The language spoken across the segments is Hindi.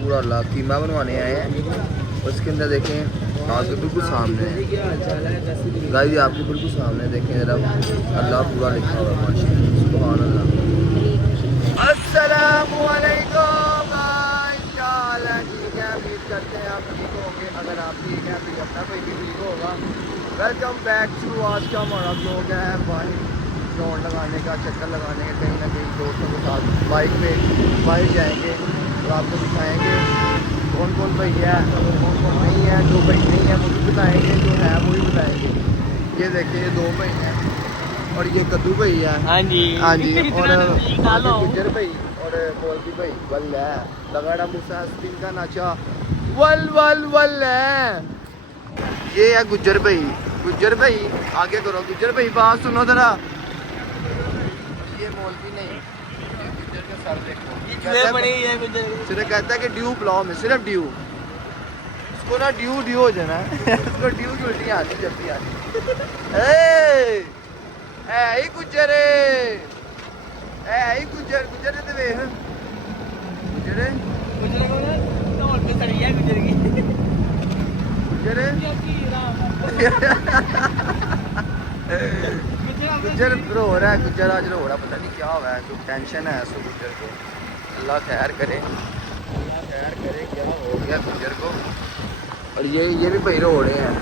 पूरा अल्लाह कीमा बनवाने आए हैं। उसके अंदर देखें आपके बिल्कुल सामने है गाइस, आपके बिल्कुल सामने देखें जरा अल्लाह पूरा लिखा हुआ है माशाअल्लाह सुभान अल्लाह। अस्सलामु अलैकुम गाइस, क्या हाल है? ठीक है, उम्मीद करते हैं आप ठीक होंगे। अगर आप ठीक हैं तो अपना कोई भी ठीक होगा। वेलकम बैक टू आज का हमारा ब्लॉग है बाइक राउंड लगाने का, चक्कर लगाने का, कहीं ना कहीं दोस्तों के साथ बाइक पे बाहर जाएंगे और आपको दिखाएंगे कौन कौन भैया है, कौन कौन नहीं है। जो भाई नहीं है वो भी बताएंगे, जो है वो भी बताएंगे। ये देखिए ये 2 भाई हैं और ये कद्दू भाई है। हाँ जी हाँ जी, और गुज्जर भाई और मौलवी भाई वल है लगाड़ा मूसा स्पिन का नाचा वल वल वल है। ये है गुज्जर भाई। गुज्जर भाई आगे करो, गुज्जर भाई बात सुनो जरा। ये मौलवी नहीं, गुज्जर का सर देखो, सिर्फ कहता है कि ड्यू पिलाओ में, सिर्फ ड्यू। इसको ना ड्यू ड्यू हो जाना है इसको ड्यू की उल्टी आती जब भी आती है ही गुज्जर है ही गुज्जर। गुज्जर ते वेख गुज्जर गुज्जर रो रहा है। गुज्जर आज रो रहा, पता नहीं क्या हुआ है, कुछ टेंशन है इसको गुज्जर को। अल्लाह खैर करे, अल्लाह खैर करे क्या हो गया गुज्जर को। और ये भी भाई रो रहे हैं।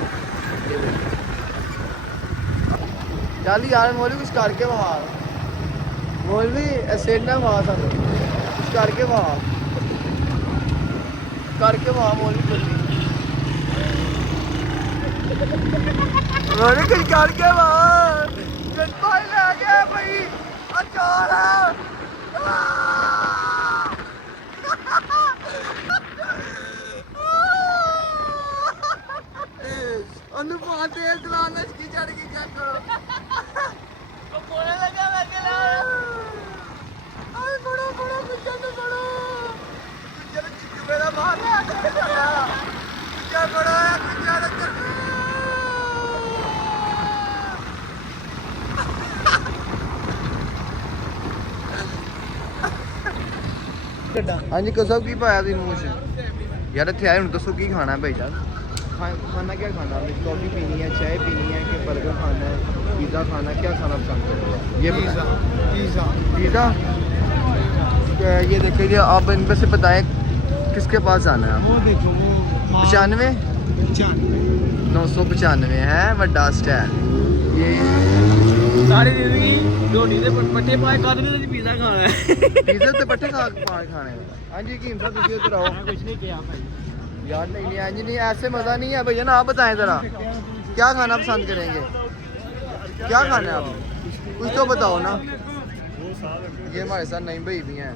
चल यार मौलवी कुछ करके वहाँ, मौलवी ऐसे ना वहाँ सब कुछ करके वहाँ मौलवी जल्दी मैंने कुछ करके वहाँ जनता ले गया भाई अचार अनुपात तेज चलाना इसकी चढ़ की चेक करो बोलने लगा मैं अकेला बड़ो बड़ो गुज्जर तो बड़ो गुज्जर चिट्टू मेरा मार रहा है गुज्जर बड़ो है गुज्जर हाँ जी कसब की पाया थी मुँह से यार इतने आए हूँ दसो की खाना है भाई साहब। खाना क्या खाना है? कॉफ़ी पीनी है, चाय पीनी है कि बर्गर खाना है, पिज़्ज़ा खाना है, क्या खाना पसंद करोगे? ये पिज़्ज़ा पिज़्ज़ा पिज़्ज़ा। ये देखिए आप इन पे से बताएं किसके पास जाना है? वो देखो वो 95 995 है बड़ा स्टाइल। ये सारी जिंदगी रोटी से पट्टे पाए कादू से पिज़्ज़ा खाना है पिज़्ज़ा से पट्टे पाए खाने। हाँ जी कीम साहब तुझे इधर आओ। कुछ नहीं किया भाई यार, नहीं हाँ जी नहीं ऐसे मज़ा नहीं है भैया ना। आप बताएं ज़रा क्या खाना पसंद करेंगे, क्या खाना है आप? कुछ तो बताओ ना। ये हमारे साथ नईम भाई भी हैं,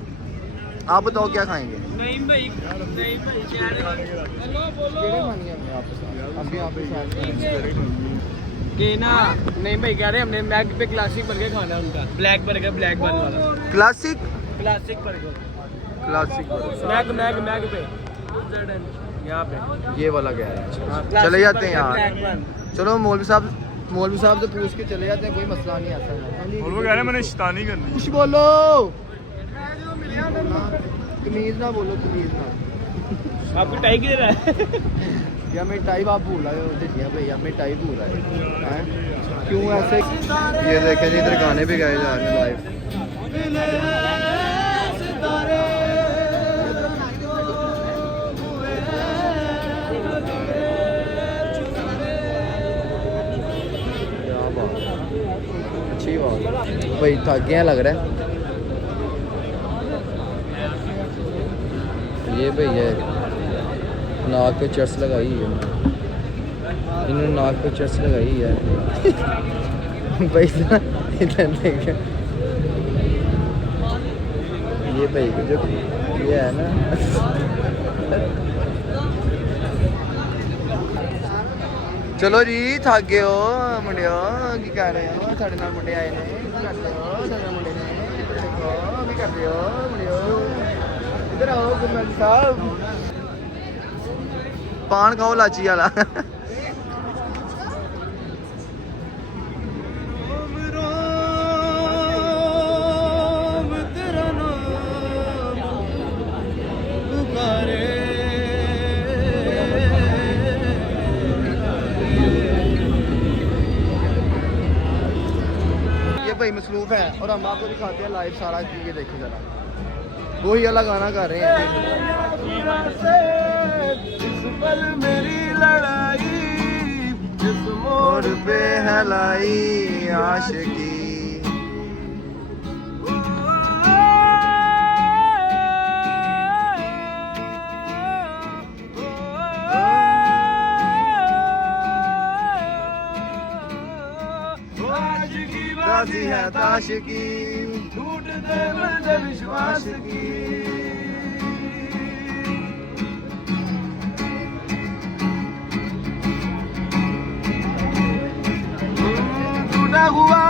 आप बताओ क्या खाएंगे? नईम भाई कि ना नहीं भाई कह रहे हमने मैग पे क्लासिक बर्गर खाना है उनका, ब्लैक बर्गर ब्लैक बन वाला क्लासिक बर्गर क्लासिक मैग पे यहाँ पे ये वाला क्या है? चले जाते हैं यार, चलो मौलवी साहब से पूछ के चले जाते हैं, कोई मसला नहीं आता है। वो कह रहे हैं मैंने शैतानी करनी। कुछ बोलो, तमीज ना बोलो, तमीज ना। आपकी टाई किधर है? या मेरी टाई आप भूल रहे हो भैया, मेरी टाई भूल रहे हैं क्यों ऐसे? ये देखें जी इधर गाने भी गाए जा रहे हैं लाइव। अच्छी बात भाई, थक गया लग रहा है। ये भैया नाक पे चर्च लगाई है, इन्होंने नाक पे चर्च लगाई है भाई इधर देखो ये भाई को जो ये है ना चलो जी थक गए हो मुंडियो की कर रहे हो? साढ़े नाल मुंडे आए ने, मुंडे ने देखो की कर रहे हो मुंडियो? इधर आओ गुरमल साहब, पान खाओ लाची वाला। तेरा नाम पुकारे मसरूफ है और हम आपको दिखाते हैं लाइव सारा चीज़। ये देखिए जरा वही वाला गाना कर रहे हैं। इस पल मेरी लड़ाई इस मोड़ पे है लाई आशिकी। राजी है ताशिकी टूट दे मुझे विश्वास की। टूटा हुआ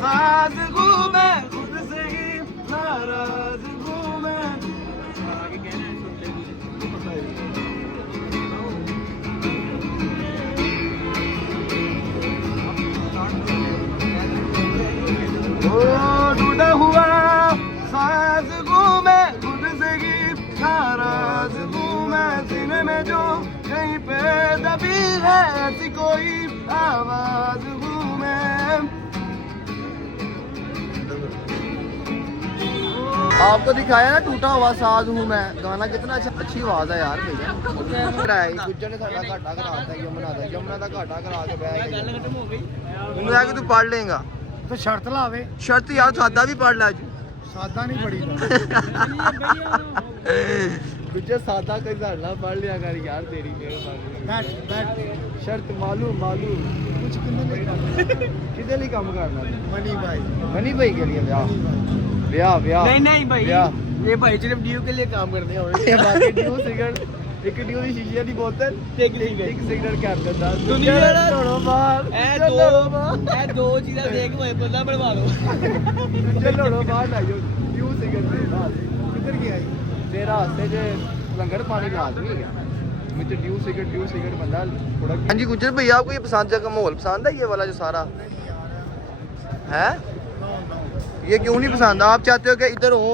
साज हूँ मैं खुद से ही नाराज हूँ मैं। टूटा हुआ साज हूँ मैं खुद से ही नाराज हूँ मैं। सीने में जो कहीं पे दबी है ऐसी कोई आवाज हूँ मैं। आपको दिखाया ना टूटा हुआ साज हूँ मैं गाना कितना अच्छा अच्छी आवाज है यार भैया। गुज्जर ने साडा घाटा कराता है यमुना का घाटा करा के बह गया। तू पढ़ लेगा तो शर्त लावे। शर्त यार सादा भी पढ़ ला। सादा नहीं पड़ी गुज्जर सादा कई साडा पढ़ लिया कर यार तेरी बैठ बैठ शर्त मालूम कुछ किधर लिए काम करना मनी भाई के लिए ब्याह नहीं भाई ये भाई सिर्फ ड्यू के लिए काम करते हैं। बाकी ड्यू सिगरेट एक ड्यू की शीशे की बोतल एक सिगरेट कर देता दुनिया छोड़ो बाहर ए दो चीज़ां देख भाई बंदा बनवा लो। छोड़ो बाहर लाइयो ड्यू सिगरेट किधर गया तेरा हस्ते च लंगर पानी लाजमी है मुझे ड्यू सिगरेट बंदा थोड़ा। हाँ जी गुज्जर भैया आपको ये पसंद जगह माहौल पसंद है ये वाला जो सारा है ये क्यों नहीं पसंद? आप चाहते हो कि इधर हो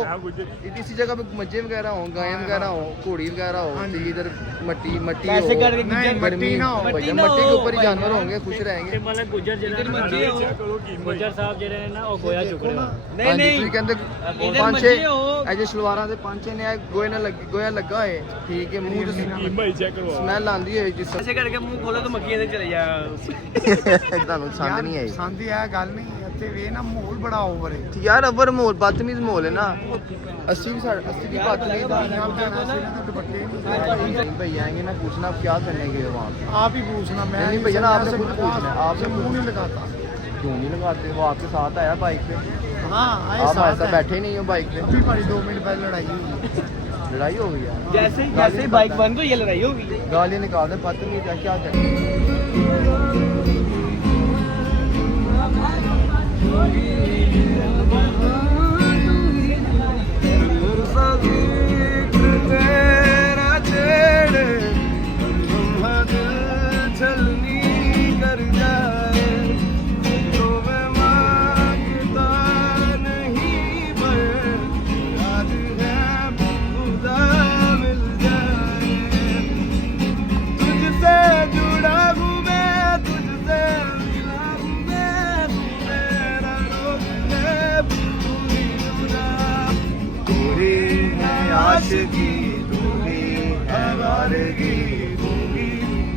इसी जगह पे मज्जे वगैरह हो गायें वगैरह हो घोड़ी वगैरह हो इधर मट्टी हो गर्मी मट्टी के ऊपर ही जानवर होंगे खुश रहेंगे। गुज्जर साहब जेरे ना ओ गोया चुक रहे नहीं कहते पांच छे ऐसे सलवारां दे पांच छे ने गोया लगा है ठीक है मुंह स्मैल आंदी है जिस ऐसे करके मुंह खोलो तो मक्खियां से चले जा। ਤੁਹਾਨੂੰ ਪਸੰਦ ਨਹੀਂ ਆਈ ਪਸੰਦ ਹੀ ਆ ਗੱਲ ਨਹੀਂ ਇੱਥੇ ਵੇ ਨਾ ਮਾਹੌਲ ਬੜਾ ਓਵਰ ਹੈ यार अवर माहौल बदतमीज माहौल है ना 80 की बदतमीज भैया आएंगे ना पूछना आप क्या करने गए वहाँ पे आप ही पूछना मैं नहीं भैया ना आपसे खुद पूछना है आपसे मुंह नहीं लगाता। क्यों नहीं लगाते वो आपके साथ आया बाइक पे हाँ आप ऐसा बैठे नहीं हो बाइक पे अभी हमारी 2 मिनट पहले लड़ाई हुई लड़ाई हो गई यार जैसे ही बाइक बंद हुई ये लड़ाई होगी गालियाँ निकाल दे बदतमीज है क्या करें। आशिकी तू ही है वारगी तू ही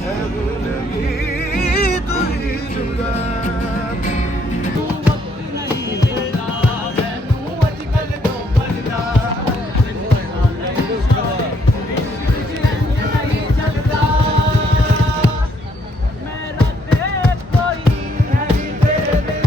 है गुलगी तू ही जुदा तू वक्त नहीं देता मैनू अजकल तो बनदा नहीं चलता मेरा ते कोई नहीं तेरे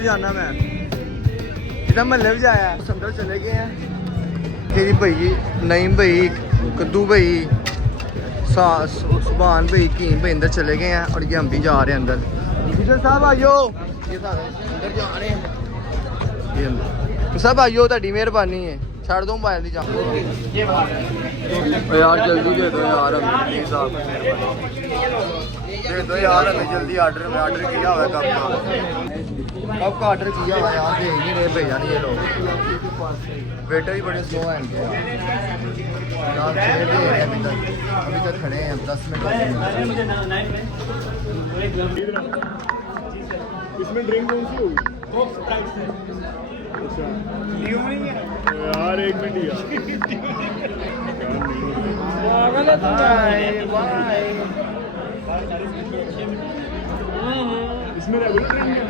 भी जाना मैं इधर महल्ले भी जाया अंदर चले गए हैं तेरी भाई नईम भाई कद्दू भाई सुभान भाई कीम भाई अंदर चले गए हैं और ये हम भी जा रहे हैं अंदर साहब आइयो ये अंदर जा रहे हैं ये अंदर सब आइयो ਤੁਹਾਡੀ ਮਿਹਰਬਾਨੀ है ਛੱਡ ਦੋ मोबाइल ਦੀ ਜਾ यार जल्दी दे दो यार हमें प्लीज आप दे दो यार हमें जल्दी ऑर्डर में ऑर्डर किया हुआ है कब का ऑर्डर किया हुआ है यार दे ही नहीं रहे भैया नहीं ये लोग वेटर ही बड़े स्लो हैं यार अभी तक खड़े हैं 10 मिनट इसमें ड्रिंक कौन सी होगी अच्छा यार एक मिनट यार इसमें रेगुलर ड्रिंक है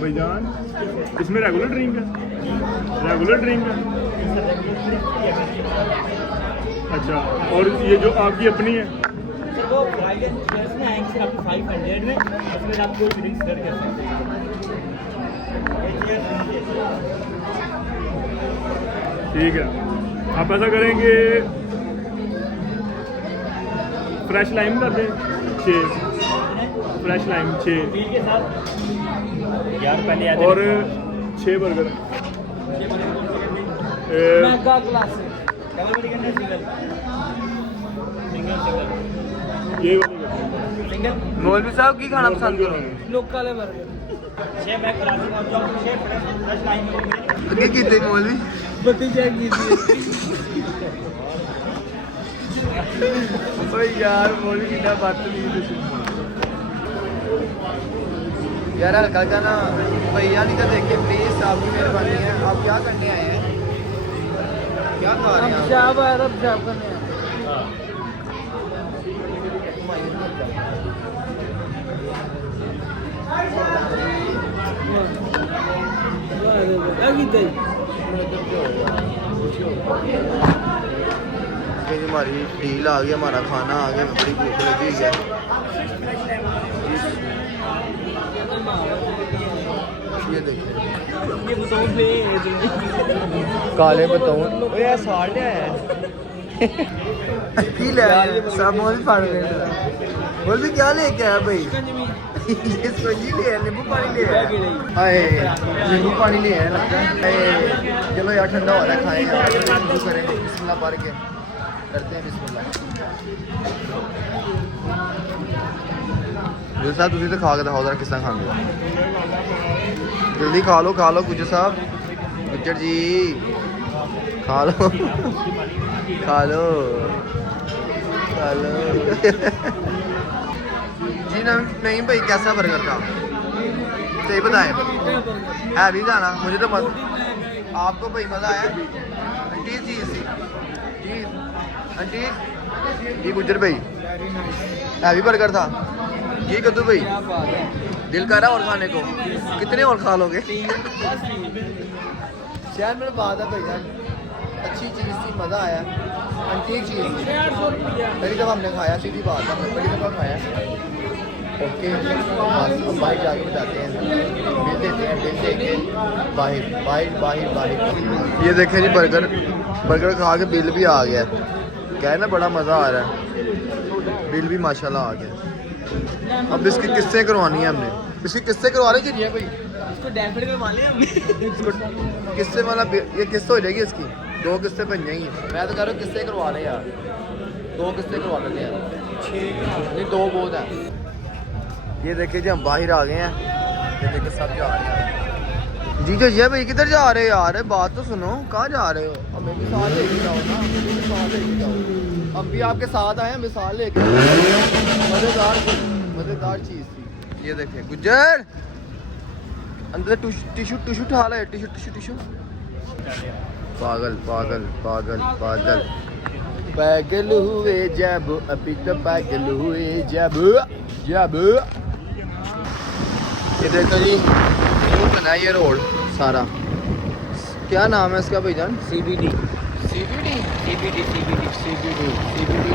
भाईजान इसमें रेगुलर ड्रिंक है अच्छा और ये जो आपकी अपनी है वो 5 प्लस में आएंगे सिर्फ आपको 500 में उसमें आप कोई ड्रिंक्स कर सकते हैं ठीक है आप ऐसा करेंगे फ्रेश लाइम कर दें 6 फ्रेश लाइम 6 के साथ यार पहले याद और 6 बर्गर मेगा क्लासिक डबल बड़ी करना सिंगल ये सिंगल मौलवी साहब की खाना पसंद करोगे लोकल है बर्गर 6 मेगा क्लासिक और जो 6 फ्रेश लाइन में अगे कीते मौलवी बत्ती चेक कीजिए ओए यार मौलवी कितना बदतमीज यार हल्का का ना भैया नहीं तो देखिए प्लीज आपकी मेहरबानी है आप क्या करने आए हैं क्या खा रहे हैं आप? शाब आया था शाब करने क्या कीते हमारी डील आ गई हमारा खाना आ गया बड़ी भूख लगी है ये देखिए ये बताऊं पे काले बताऊं यार साल्ट है की ले आया सब मोल फाड़ ले बोल भी क्या लेके आया भाई ये स्पंजी ले आया नींबू पानी ले आया हाय नींबू पानी ले आया लगता है चलो यार ठंडा हो रहा है खाएं यार शुरू करें बिस्मिल्लाह पढ़ के करते हैं बिस्मिल्लाह गुजर साहब तुझे तो खा के दिखाओ जरा किस तरह खाते हो जल्दी खा लो गुजर साहब गुजर जी खा लो जी नहीं भाई कैसा बर्गर था सही बताएं है भी जाना मुझे तो मत आपको भाई मज़ा आया आंटी जी आंटी जी गुजर भाई हैवी बर्गर था ये कद्दू भाई दिल कर रहा और खाने को कितने और खा लोगे शहर में बात है भाई जान अच्छी चीज़ थी मज़ा आया अंटीक चीज़ थी पहली दफ़ा हमने खाया सीधी बात है हमने पहली दफ़ा खाया ओके हम बाहर जाके बताते हैं बिल देते हैं बिल दे के बाहर ये देखें जी बर्गर खा के बिल भी आ गया क्या है ना बड़ा मज़ा आ रहा है बिल भी माशाल्लाह आ गया अब इसकी किस्सें करवानी है हमने इसकी किस्सें करवा रहे जी भाई इसको डैफड़ करवा लिया हमने इसको किस्से वाला ये किस्त हो जाएगी इसकी 2 किस्तें बन जाएंगी मैं तो कह रहा हूँ किस्सें करवा रहे यार 2 किस्तें करवा लेते हैं 6 2 बहुत है ये देखिए जी हम बाहर आ गए हैं ये देखिए सब जा रहे हैं जी जजिया भाई किधर जा रहे हो यार बात तो सुनो कहाँ जा रहे हो हमें भी साथ लेके जाओ ना हमें भी साथ लेके जाओ हम भी आपके साथ आए हमें साथ लेके मज़ेदार चीज़ थी ये देखें गुज्जर अंदर टिशू उठा ले टिशू पागल हुए जब अभी तो पागल हुए जब ये देखो जी न्यू बना ये रोड सारा क्या नाम है इसका भाईजान CBD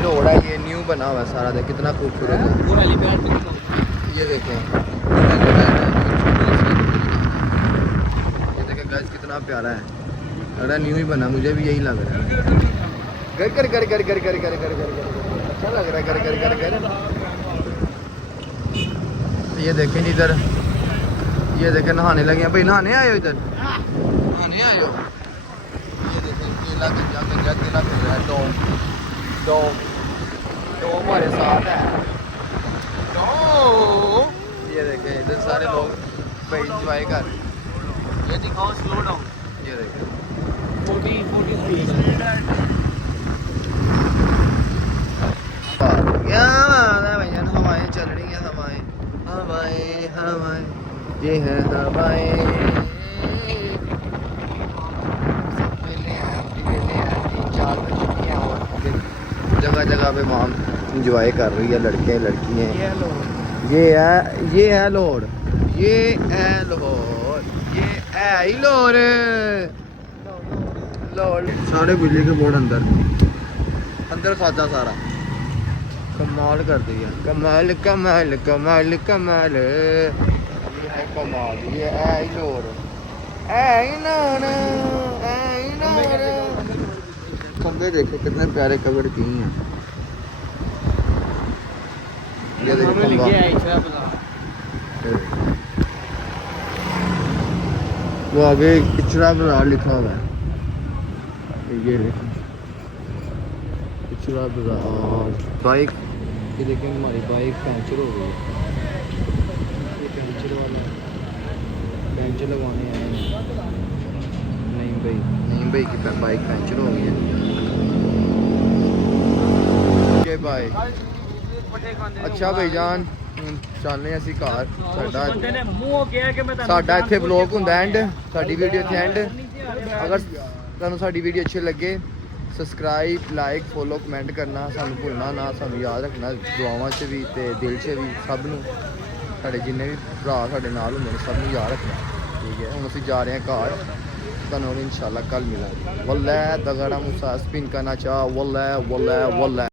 रोड है ये न्यू बना हुआ है सारा देख कितना खूबसूरत है ये देखें कितना प्यारा है, लग रहा न्यू ही बना, मुझे भी यही लग रहा है। कर कर कर कर कर कर कर कर कर अच्छा लग रहा है, कर कर कर कर। ये देखें जी इधर, ये देखें नहाने लगे हैं भाई, नहाने आए हो इधर, नहाने आए हो। ये देखें केला गंजा गंजा केला मिल रहा है, दो हमारे साथ है, दो। ये देखें इधर सारे लोग भाई इंजॉय कर रहे हैं। ये दिखाओ स्लो डाउन, ये देखें 40 क्या बात है भैया, हवाएं चल रही हैं, हवाएं हवाएं हवाएं, ये है हवाएं। जगह जगह पे माम इंजॉय कर रही है, लड़के लड़कियाँ। ये है लोड, ये है लाहौर, ये है ही लाहौर। लाहौर सारे बिजली के बोर्ड अंदर सादा सारा कमाल कर दिया, कमाल कमाल कमाल कमाल, ये है कमाल, ये है ही लाहौर, है ही लाहौर। खंबे देखो कितने प्यारे कवर की हैं। ये देखो खंबा, वो आगे पिछड़ा बाजार लिखा हुआ है, ये देखो पिछड़ा बाजार। बाइक ये देखें, हमारी बाइक पंचर हो गई, ये पंचर वाला पंचर लगवाने आए हैं। नहीं भाई की बाइक पंचर हो गई है। ये बाइक अच्छा भाईजान, ਚੱਲਨੇ ਅਸੀਂ ਘਰ। ਸਾਡਾ ਇੱਥੇ ਵਲੌਗ ਹੁੰਦਾ ਐਂਡ, ਸਾਡੀ ਵੀਡੀਓ ਇੱਥੇ ਐਂਡ। ਅਗਰ ਤੁਹਾਨੂੰ ਸਾਡੀ ਵੀਡੀਓ ਅੱਛੀ ਲੱਗੇ, ਸਬਸਕ੍ਰਾਈਬ ਲਾਈਕ ਫੋਲੋ ਕਮੈਂਟ ਕਰਨਾ ਸਾਨੂੰ ਭੁੱਲਣਾ ਨਾ, ਸਾਨੂੰ ਯਾਦ ਰੱਖਣਾ ਦੁਆਵਾਂ 'ਚ ਵੀ ਤੇ ਦਿਲ 'ਚ ਵੀ, ਸਭ ਨੂੰ ਸਾਡੇ ਜਿੰਨੇ ਵੀ ਭਰਾ ਸਾਡੇ ਨਾਲ ਹੁੰਦੇ ਨੇ ਸਭ ਨੂੰ ਯਾਦ ਰੱਖਣਾ, ਠੀਕ ਹੈ। ਹੁਣ ਅਸੀਂ ਜਾ ਰਹੇ ਹਾਂ ਘਰ, ਤੁਹਾਨੂੰ ਇੰਸ਼ਾਅੱਲਾ ਕੱਲ ਮਿਲਾਂਗੇ। ਵੱਲਾ ਦਗੜਾ ਮੁਸਾ ਸਪਿਨ ਕਰਨਾ ਚਾਹ, ਵੱਲਾ ਵੱਲਾ ਵੱਲਾ।